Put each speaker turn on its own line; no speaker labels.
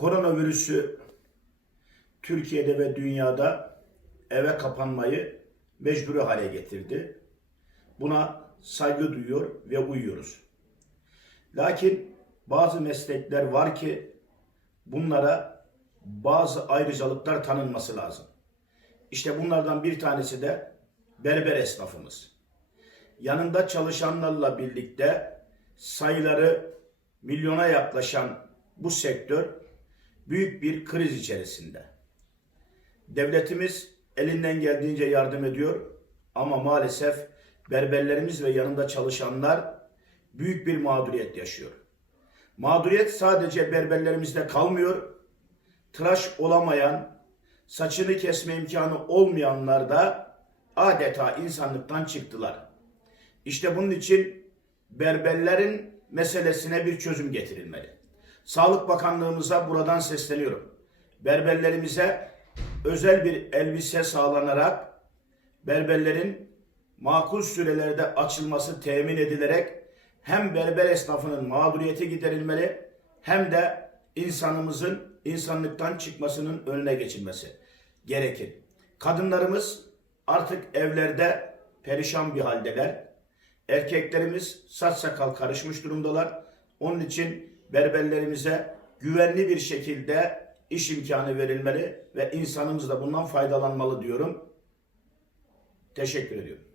Koronavirüsü Türkiye'de ve dünyada eve kapanmayı mecburi hale getirdi. Buna saygı duyuyor ve uyuyoruz. Lakin bazı meslekler var ki bunlara bazı ayrıcalıklar tanınması lazım. İşte bunlardan bir tanesi de berber esnafımız. Yanında çalışanlarla birlikte sayıları milyona yaklaşan bu sektör büyük bir kriz içerisinde. Devletimiz elinden geldiğince yardım ediyor ama maalesef berberlerimiz ve yanında çalışanlar büyük bir mağduriyet yaşıyor. Mağduriyet sadece berberlerimizde kalmıyor. Tıraş olamayan, saçını kesme imkanı olmayanlar da adeta insanlıktan çıktılar. İşte bunun için berberlerin meselesine bir çözüm getirilmeli. Sağlık Bakanlığımıza buradan sesleniyorum. Berberlerimize özel bir elbise sağlanarak berberlerin makul sürelerde açılması temin edilerek hem berber esnafının mağduriyeti giderilmeli hem de insanımızın insanlıktan çıkmasının önüne geçilmesi gerekir. Kadınlarımız artık evlerde perişan bir haldeler. Erkeklerimiz saç sakal karışmış durumdalar. Onun için berberlerimize güvenli bir şekilde iş imkanı verilmeli ve insanımız da bundan faydalanmalı diyorum. Teşekkür ediyorum.